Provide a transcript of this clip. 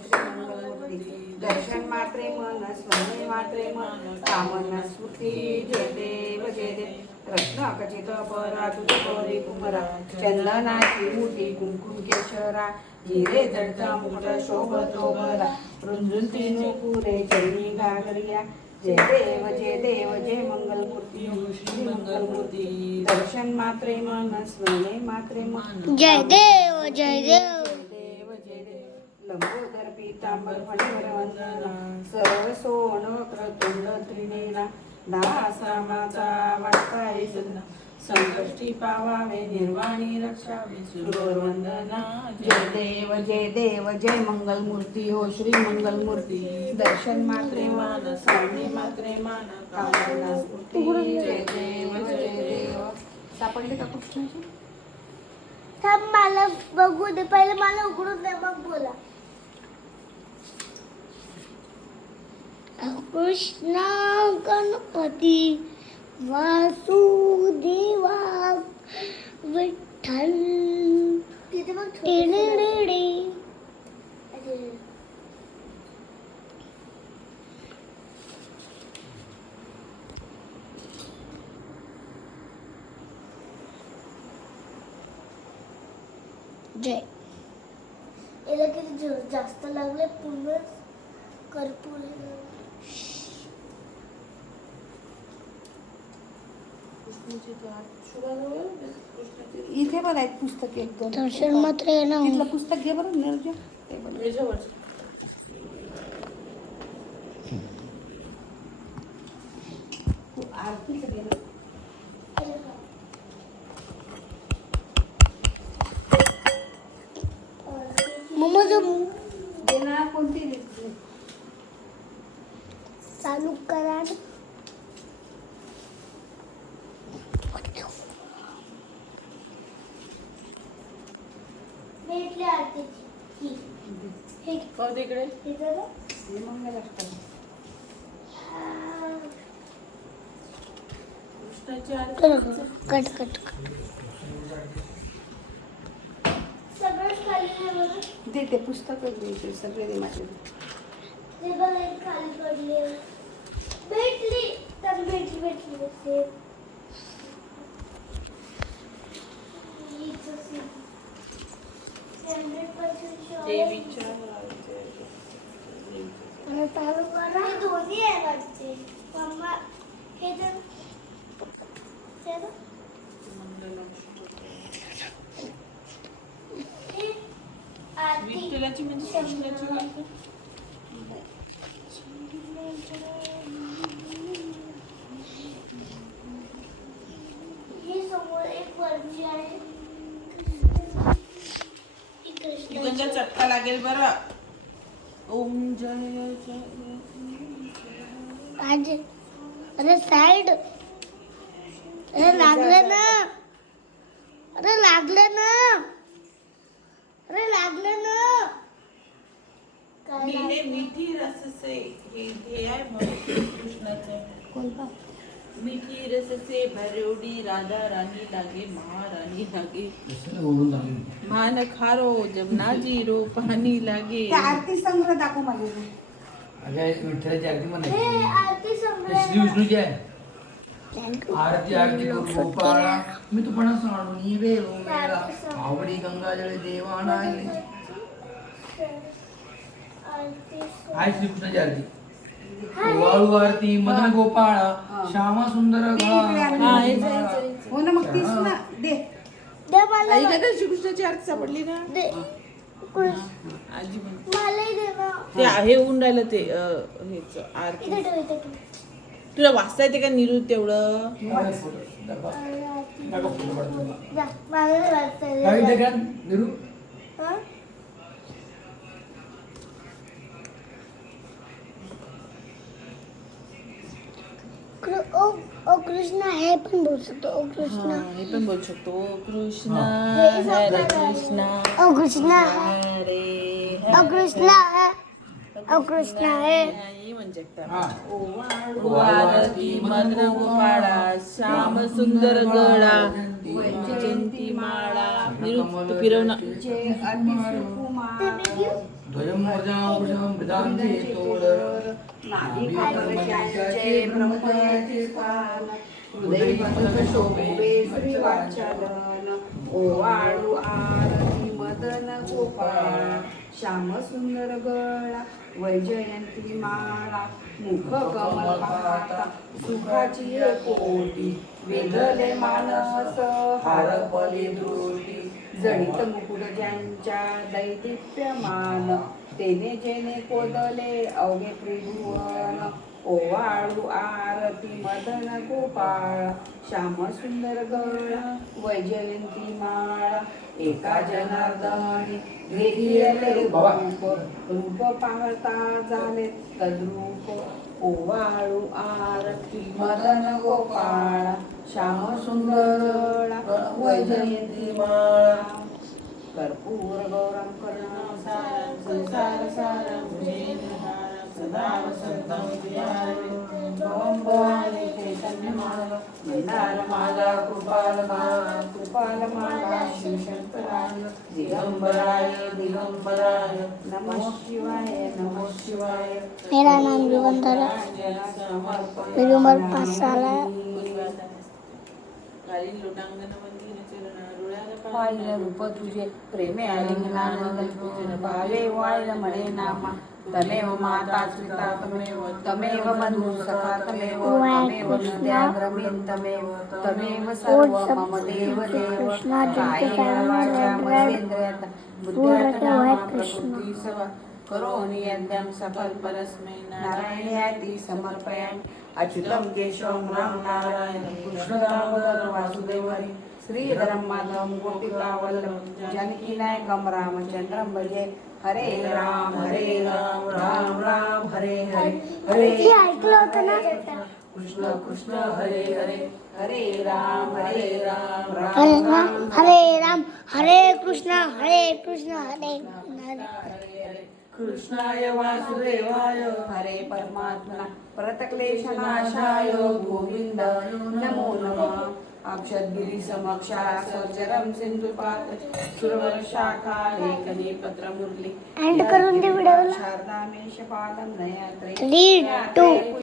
श्री मंगलमूर्ती दर्शन मात्रे मन स्मरणे मात्रे मन कामना स्फूर्ती जय देव रत्नाखचित परा तुझ परी कुमरा चंदनाची मुठी कुंकुम केशरा हिरे जडता मुकुट शोभतो बरा रुंजुंती नूपुरे चरणी घागरिया जय देव जय मंगलमूर्ती श्री मंगलमूर्ती दर्शन मात्रे मन स्मरणे मात्रे मन जय देव जय देव जय देव लंबोदर पीतांबर फणीवर वंदना सर्व सोन वक्रतुंड त्रिनेना दासामाचा वाटपाय सुंदर संकष्टी पावावे निर्वाणी रक्षावे सुरोर वंदना जय देव जय मंगलमूर्ती हो श्री मंगलमूर्ती दर्शन मात्रे मान स्मरणे मात्रे मान कामना स्फूर्ती जय देव सापडले का पुस्तकाचे? थांब मला बघू दे पहिले मला उघडून दे मग बोला कृष्णा गणपती वासुदेवा विठ्ठल तिथे मग जय याला किती जास्त लागले पूर्ण कर्पूर इथे बघा एक पुस्तक एकदम दर्शन मात्र आहे ना तिथलं पुस्तक घे बरं निर्जा आरतीचं घे ना मम्मा जो दे ना कोणती चालू करा भेटले आरतीची हे इकडे हे जरा हे मंगलाष्टक कट कट सगळं खाली आहे बघा दे ते पुस्तकच दे सगळे दे माझे ते बघा एक खाली पडली आहे. भेटली तर भेटली सेम दोन्ही आहे वाटते मम्मा हे जर विठ्ठलाची म्हणजे कृष्णाची वाटते हे समोर एक वरची आहे युगंधा चटका लागेल बरं ओम जय जय आज अरे साइड अरे लागलं ना अरे लागलं ना अरे लागलं ना मीठे मीठी रस से हे आहे कृष्णाचे कोणता मीठी रस से भरोडी राधा रानी लागे महारानी लागे मान खारो जमुना जी रो पानी लागे आरती संग्रह दाखव माझे अगं विठ्ठलाची आरती हे म्हणायची आरती संग्रह श्री विष्णूची आहे आरती आरती करू गोपाळा मी तू पण सांडून ये मेला आवडी गंगाजळ देवाणा आहे श्रीकृष्णाची आरती वाळू आरती मदन गोपाळा श्यामा सुंदर हो ना मग तीच ना दे दे मला श्रीकृष्णाची आरती सापडली ना दे आजी म्हणते मलाही दे ना ते हे होऊन राहिलं ते हेच आरती इथे ठेव इथे ठेव तुला वाचता येते का निरू तेवढं जा मला नाही वाचता येत. निरू हा? ओ कृष्णा हे पण बोल शकतो ओ कृष्णा हे पण बोलू शकतो ओ कृष्णा हे हरे सगळं कृष्णा ओ कृष्णा हरे ओ कृष्णा ओ कृष्णा हे म्हणजे हा आरती मदन गोपाळा श्याम सुंदर गळा वैजयंती माळा निरुक्त फिरवणं ते मी घेऊ ध्वज मृदांचे तोड नाभी कमलच्यांचे ब्रह्मयाचे स्थान हृदय मधुर शोभे श्री वाचालन ओवाळू आरती मदन गोपाळ श्याम सुंदर गळा वैजयंती माळा मुख कमल पाहता सुखाची कोटी वेधले मानस हारपली दृष्टी जडित मुकुट ज्यांच्या दैदिप्यमान तेने जेने कोदले अवघे त्रिभुवन ओवाळू आरती मदन गोपाळ श्याम सुंदर गळा वैजयंती माळा एका जनार्दनी घेतले रूप रूप पाहता झाले तद्रूप ओवाळू आरती मदन गोपाळ श्याम सुंदर गळा वैजयंती माळा कर्पूर गौरम करुणा संसार सारं भुजगेन्द्रहारं सदा वसन्तं हृदयारविन्दं भवं भवानी चैतन्यमाला मंदारमाला कृपालमाला शिवशंकराय दिगंबराय दिगंबराय नमः शिवाय नमः शिवाय। मेरा नाम युगंधर है, मेरी उम्र 5 साल है। वाळीला रूप तुझे प्रेमे आलिंगनानंद भावे वाळीला म्हणे नामा तमेव माता स्मिता तमेव बंधू सखा तमेव नद्याग्रमीन तमेव सर्व मम देव देव कायेन वाचा मनसेन्द्रियात बुद्ध्यात्मा प्रकृती सवा करोमि यद्यं सफल परस्मै नारायणाति समर्पयामि अच्युतं केशवं राम नारायणं कृष्ण दामोदर वासुदेव हरि श्रीधरं माधवं गोपिका वल्लभं जानकी नायकं रामचन्द्रं भजे हरे राम राम राम हरे हरे हरे हे ऐकलं होतं ना? कृष्ण कृष्ण हरे हरे हरे राम हरे राम राम हरे राम हरे कृष्ण हरे हरे। कृष्णाय वासुदेवाय हरे परमात्मना परतक्लेशनाशाय गोविंदाय नमो नमः अक्षद्गिरी समक्षा सचरम सिंधुपात्र सुरवर शाखा लेखनी पत्र मुरली एंड करून दे व्हिडिओला। शारदामेश पादम नयात्रे 3, 2